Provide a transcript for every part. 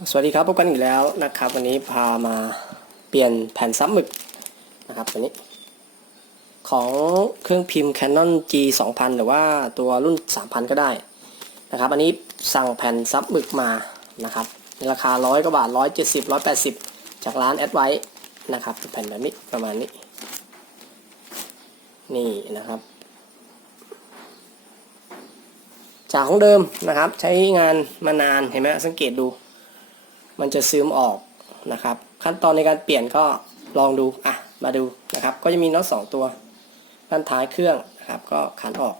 สวัสดีครับพบกันอีกแล้วนะครับ วันนี้พามาเปลี่ยนแผ่นซับหมึกนะครับตัวนี้ของเครื่องพิมพ์ Canon G 2000หรือว่าตัวรุ่น 3000 ก็ได้นะครับ อันนี้สั่งแผ่นซับหมึกมานะครับในราคาร้อยกว่าบาท170 180จากร้านแอดไว้นะครับแผ่นแบบนี้ประมาณนี้ นี่นะครับ จากของเดิมนะครับ ใช้งานมานานเห็นไหมสังเกตดู มันจะซึมออกนะครับ ขั้นตอนในการเปลี่ยนก็ลองดูอะมาดูนะครับ ก็จะมีน็อตสองตัวด้านท้ายเครื่องนะครับ ก็ขันออก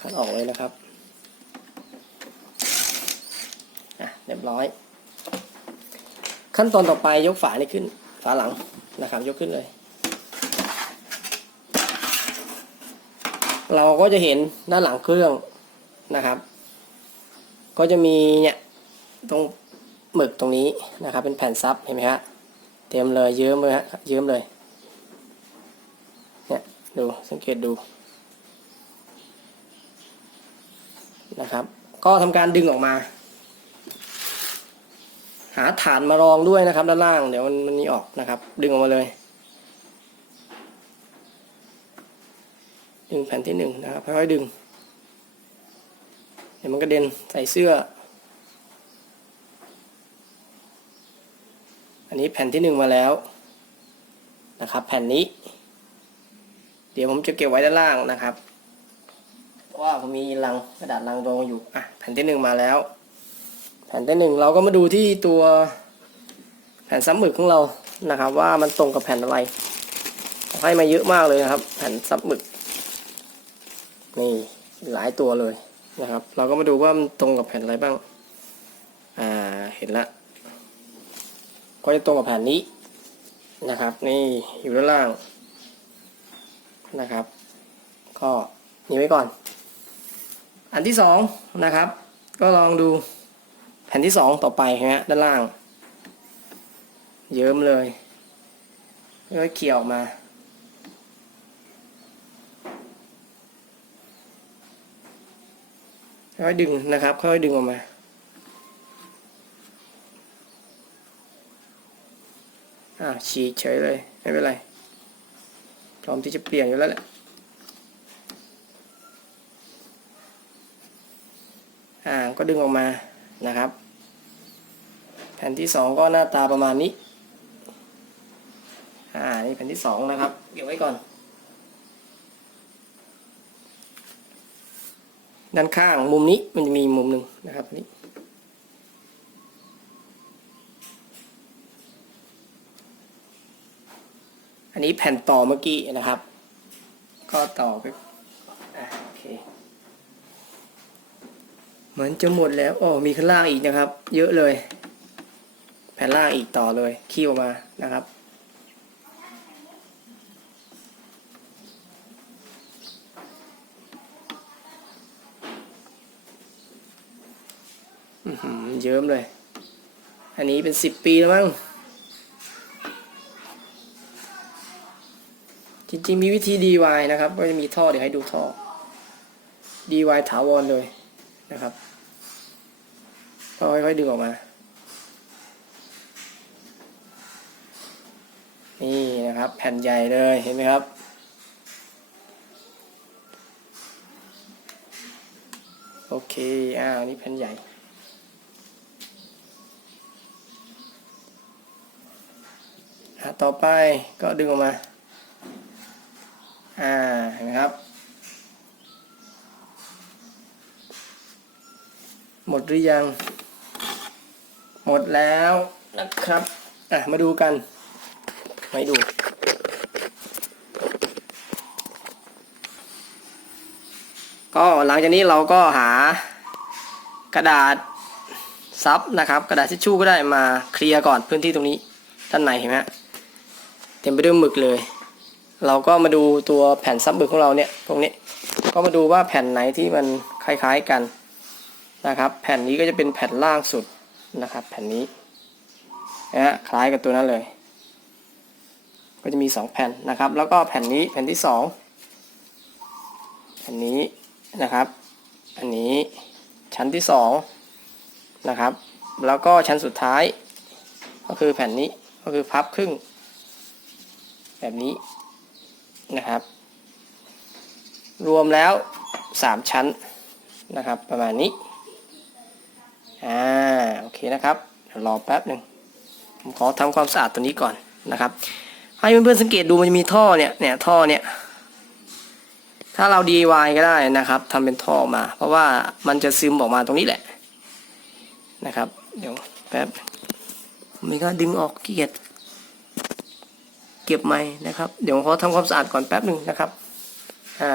ขันออกเลยนะครับอะเรียบร้อย ขั้นตอนต่อไปยกฝานี่ขึ้น ฝาหลังนะครับ ยกขึ้นเลย เราก็จะเห็นด้านหลังเครื่องนะครับ ก็จะมีเนี่ย ตรงหมึกตรงนี้นะครับเป็นแผ่นซับเห็นไหมฮะเต็มเลยเยิ้มเลยฮะเยิ้มเลยเนี่ยดูสังเกตดูนะครับ ก็ทำการดึงออกมา หาฐานมารองด้วยนะครับ ด้านล่างเดี๋ยวมันมันนี้ออกนะครับ ดึงออกมาเลย ดึงแผ่นที่หนึ่งนะครับค่อยๆดึงเดี๋ยวมันกระเด็นใส่เสื้อ นี้แผ่นที่หนึ่งมาแล้วนะครับ แผ่นนี้ เดี๋ยวผมจะเก็บไว้ด้านล่างนะครับเพราะว่าผมมีลังกระดาษลังรองอยู่อะแผ่นที่หนึ่งมาแล้ว แผ่นที่หนึ่งเราก็มาดูที่ตัวแผ่นซับหมึกของเรานะครับ ว่ามันตรงกับแผ่นอะไรให้มาเยอะมากเลยนะครับ แผ่นซับหมึกนี่หลายตัวเลยนะครับ เราก็มาดูว่ามันตรงกับแผ่นอะไรบ้าง อ่า เห็นละ ก็จะตรงกับแผ่นนี้นะครับ นี่อยู่ด้านล่างนะครับ ก็นี่ไว้ก่อน อันที่สองนะครับ ก็ลองดูแผ่นที่สองต่อไปฮะด้านล่าง เยิ้มเลยค่อยเขี่ยออกมาค่อยดึงนะครับค่อยดึงออกมา อ่าฉีกเฉยเลย ไม่เป็นไรพร้อมที่จะเปลี่ยนอยู่แล้วแหละอ่าก็ดึงออกมานะครับ แผ่นที่สองก็หน้าตาประมาณนี้ อ่า นี่แผ่นที่สองนะครับ เก็บไว้ก่อน ด้านข้างมุมนี้มันจะมีมุมหนึ่งนะครับนี่ นนี้แผ่นต่อเมื่อกี้นะครับ ก็ต่อไปโอเคเหมือนจะหมดแล้วโอ้มีข้างล่างอีกนะครับ เยอะเลย แผ่นล่างอีกต่อเลยคี้ออกมานะครับอื้อหือเยิ้มเลย อันนี้เป็นสิบปีแล้วมั้ง จริงๆมีวิธี DY นะครับ ก็จะมีท่อเดี๋ยวให้ดูท่อ DY ถาวรเลยนะครับก็ค่อยๆดึงออกมา นี่นะครับ แผ่นใหญ่เลยเห็นไหมครับโอเค อ่า นี่แผ่นใหญ่ ต่อไปก็ดึงออกมา อ่าเห็นไหมครับ หมดหรือยัง หมดแล้วนะครับอะมาดูกันม่ดูก็หลังจากนี้เราก็หากระดาษซับนะครับ กระดาษทิชชู่ก็ได้มาเคลียร์ก่อนพื้นที่ตรงนี้ด้านในเห็นไหมเต็มไปด้วยหมึกเลย เราก็มาดูตัวแผ่นซับหมึกของเราเนี่ยตรงนี้ก็มาดูว่าแผ่นไหนที่มันคล้ายๆกันนะครับ แผ่นนี้ก็จะเป็นแผ่นล่างสุดนะครับ แผ่นนี้นะฮะคล้ายกับตัวนั้นเลย ก็จะมีสองแผ่นนะครับ แล้วก็แผ่นนี้แผ่นที่สองแผ่นนี้นะครับ อันนี้ชั้นที่สองนะครับ แล้วก็ชั้นสุดท้าย ก็คือแผ่นนี้ก็คือพับครึ่ง แบบนี้ นะครับ รวมแล้ว 3 ชั้นนะครับ ประมาณนี้ อ่า โอเคนะครับเดี๋ยวรอแป๊บหนึ่งผมขอทำความสะอาดตัวนี้ก่อนนะครับ ให้เพื่อนๆสังเกตดูมันจะมีท่อเนี่ย เนี่ยท่อเนี่ย ถ้าเรา DIY ก็ได้นะครับทำเป็นท่อมา เพราะว่ามันจะซึมออกมาตรงนี้แหละนะครับ เดี๋ยวแป๊บมีก็ดึงออกขี้เกียจ เก็บใหม่นะครับ เดี๋ยวขอทำความสะอาดก่อนแป๊บหนึ่งนะครับ อ่า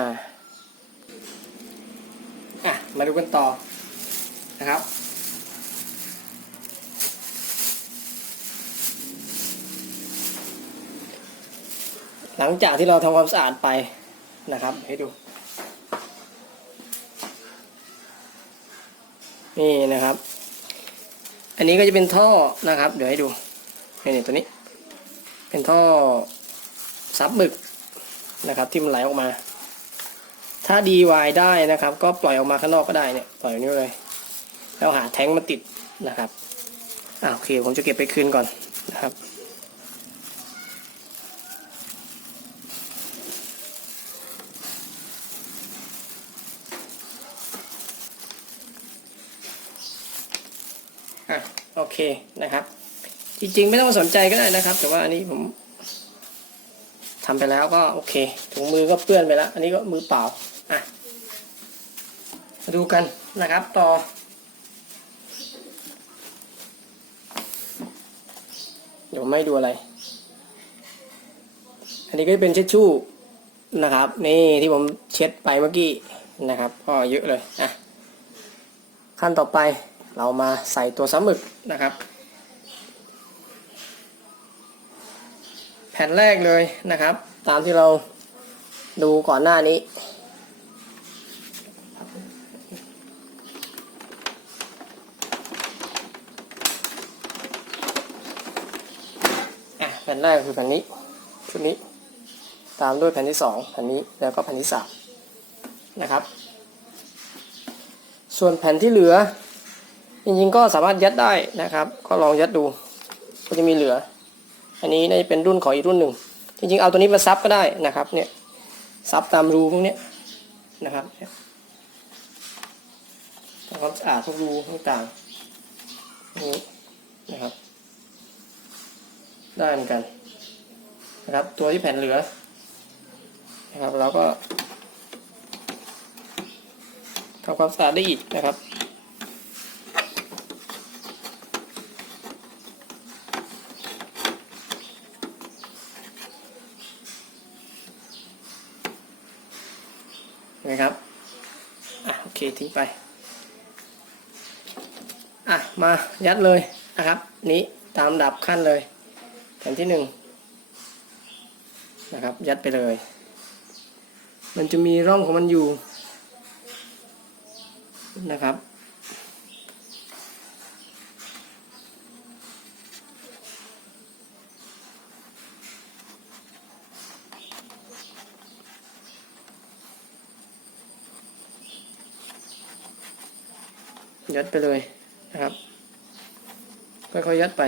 อะ มาดูกันต่อนะครับ หลังจากที่เราทำความสะอาดไปนะครับ ให้ดู นี่นะครับ อันนี้ก็จะเป็นท่อนะครับ เดี๋ยวให้ดูนี่ตัวนี้ เป็นท่อซับหมึกนะครับที่มันไหลออกมา ถ้า DY ได้นะครับ ก็ปล่อยออกมาข้างนอกก็ได้เนี่ยปล่อยอย่างนี้เลย แล้วหาแท้งมาติดนะครับอ่าโอเคผมจะเก็บไปคืนก่อนนะครับอะโอเคนะครับ จริงๆ ไม่ต้องสนใจก็ได้นะครับ แต่ว่าอันนี้ผมทำไปแล้วก็โอเคถุงมือก็เปื้อนไปแล้ว อันนี้ก็มือเปล่าอะมาดูกันนะครับ ต่อ เดี๋ยวไม่ดูอะไร อันนี้ก็จะเป็นเช็ดชู่นะครับ นี่ที่ผมเช็ดไปเมื่อกี้นะครับ ก็เยอะเลยอะขั้นต่อไปเรามาใส่ตัวซ้ำหมึกนะครับ ผ่นแรกเลยนะครับ ตามที่เราดูก่อนหน้านี้อะแผ่นแรกคือแผ่นนี้ชุดนี้ ตามด้วยแผ่นที่สองแผ่นนี้แล้วก็แผ่นที่สามนะครับ ส่วนแผ่นที่เหลือ จริงๆก็สามารถยัดได้นะครับ ก็ลองยัดดู ก็จะมีเหลือ อันนี้น่าจะเป็นรุ่นของอีกรุ่นหนึ่งจริงๆเอาตัวนี้มาซับก็ได้นะครับเนี่ยซับตามรูพวกนี้นะครับทำความสะอาดทุกรูต่างๆนี้นะครับ ได้เหมือนกันนะครับ ตัวที่แผ่นเหลือนะครับเราก็ทำความสะอาดได้อีกนะครับ เห็นะครับ อะโอเคทิ้งไป อะมา ยัดเลยนะครับ นี้ตามดับขั้นเลย แผ่นที่หนึ่งนะครับ ยัดไปเลย มันจะมีร่องของมันอยู่นะครับยัดไปเลยนะครับ ค่อยๆยัดไป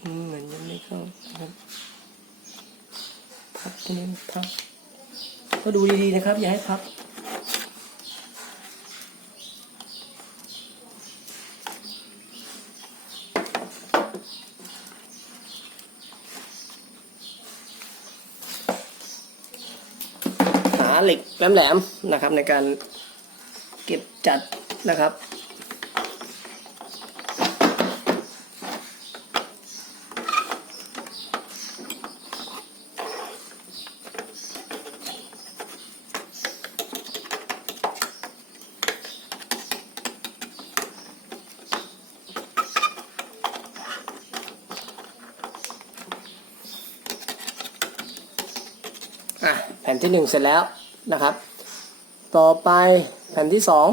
เหมือนยังไม่เข้านะครับพับตรงนี้พับก็ดูดีๆนะครับ อย่าให้พับ เหล็กแหลมๆนะครับ ในการเก็บจัดนะครับ อะ แผ่นที่หนึ่งเสร็จแล้ว นะครับ ต่อไปแผ่นที่สอง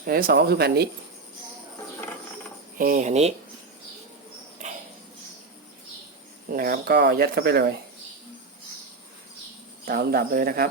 แผ่นที่สองก็คือแผ่นนี้นี่แผ่นนี้นะครับก็ยัดเข้าไปเลย ตามลำดับเลยนะครับ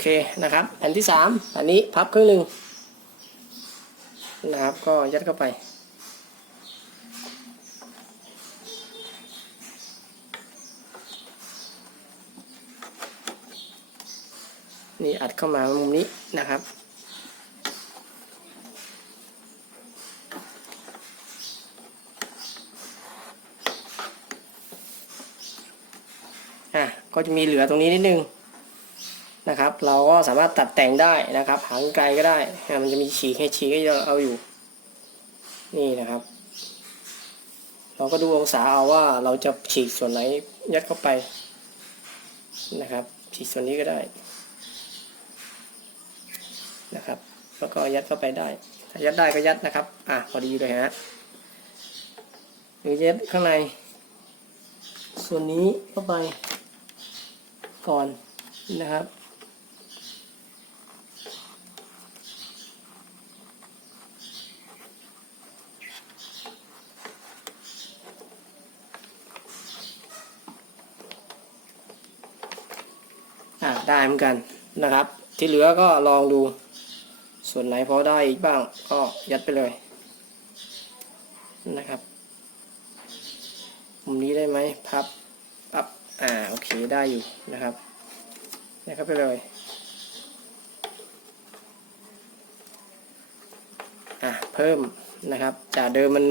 เคนะครับแผ่นที่สามอันนี้พับครึ่งหนึ่งนะครับก็ยัดเข้าไป นี่อัดเข้ามามุมนี้นะครับอะก็จะมีเหลือตรงนี้นิดนึง นะครับ เราก็สามารถตัดแต่งได้นะครับ หางไกลก็ได้อะมันจะมีฉีกให้ฉีกให้เราเอาอยู่ นี่นะครับ เราก็ดูองศาเอาว่าเราจะฉีกส่วนไหนยัดเข้าไปนะครับ ฉีกส่วนนี้ก็ได้นะครับ แล้วก็ยัดเข้าไปได้ถ้ายัดได้ก็ยัดนะครับ อะพอดีเลยฮะหรือยัดข้างใน ส่วนนี้เข้าไปก่อนนะครับ ได้เหมือนกันนะครับ ที่เหลือก็ลองดู ส่วนไหนพอได้อีกบ้าง ก็ยัดไปเลยนะครับมุมนี้ได้ไหมพับปับอ่าโอเคได้อยู่นะครับยัดเข้าไปเลยอะเพิ่มนะครับจากเดิมมัน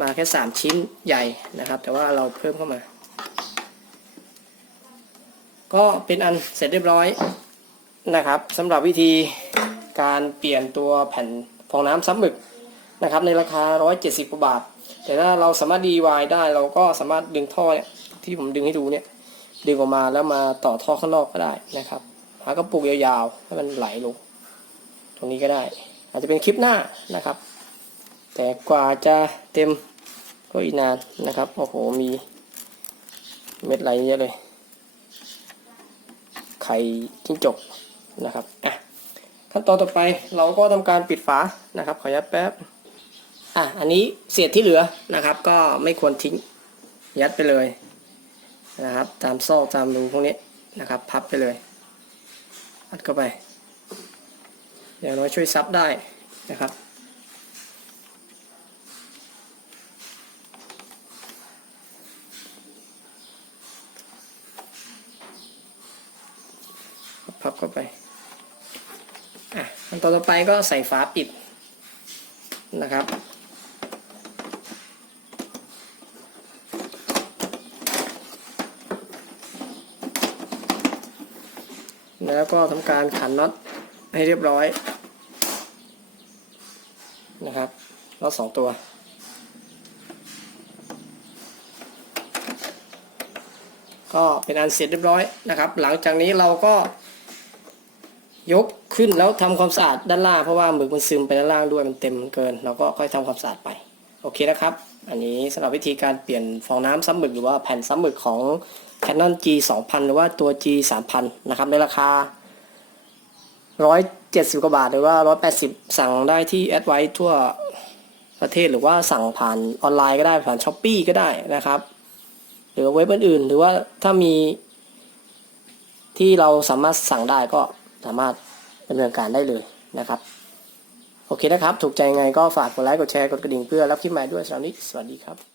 มาแค่ 3 ชิ้นใหญ่นะครับ แต่ว่าเราเพิ่มเข้ามา ก็เป็นอันเสร็จเรียบร้อยนะครับสำหรับวิธีการเปลี่ยนตัวแผ่นฟองน้ำซับหมึกนะครับในราคา 170กว่าบาท แต่ถ้าเราสามารถ DIY ได้เราก็สามารถดึงท่อเนี่ยที่ผมดึงให้ดูเนี่ยดึงออกมาแล้วมาต่อท่อข้างนอกก็ได้นะครับหากระปุกยาวๆให้มันไหลลงตรงนี้ก็ได้ อาจจะเป็นคลิปหน้านะครับ แต่กว่าจะเต็มก็อีกนานนะครับโอ้โหมีเม็ดไหลเยอะเลย ข่จิ้งจกนะครับอะขั้นตอนต่อไปเราก็ทำการปิดฝานะครับ ขอยัดแป๊บอะอันนี้เศษที่เหลือนะครับ ก็ไม่ควรทิ้งยัดไปเลยนะครับ ตามซอกตามรูพวกนี้นะครับ พับไปเลยอัดเข้าไปอย่างน้อยช่วยซับได้นะครับเข้าไป อะขั้น ตอนต่อไปก็ใส่ฝาปิดนะครับ แล้วก็ทำการขันน็อตให้เรียบร้อยนะครับน็อตสองตัวก็เป็นอันเสร็จเรียบร้อยนะครับ หลังจากนี้เราก็ยก ขึ้นแล้วทำความสะอาดด้านล่างเพราะว่าหมึกมันซึมไปด้านล่างด้วยมันเต็มเกิน เราก็ค่อยทำความสะอาดไปโอเคนะครับ อันนี้สำหรับวิธีการเปลี่ยนฟองน้ำซ้ำหมึกหรือว่าแผ่นซ้ำหมึกของ Canon G 2000 หรือว่าตัว G 3000 นะครับในราคา 170 กว่าบาทหรือว่า 180 สั่งได้ที่แอดไว้ทั่วประเทศหรือว่าสั่งผ่านออนไลน์ก็ได้ผ่านช้อปปีก็ได้นะครับ หรือเว็บอื่นๆ หรือว่าถ้ามีที่เราสามารถสั่งได้ก็สามารถ ดำเนินการได้เลยนะครับ โอเคนะครับ ถูกใจไงก็ฝากกดไลค์กดแชร์กดกระดิ่งเพื่อรับคลิปใหม่ด้วยสำหรับวันนี้สวัสดีครับ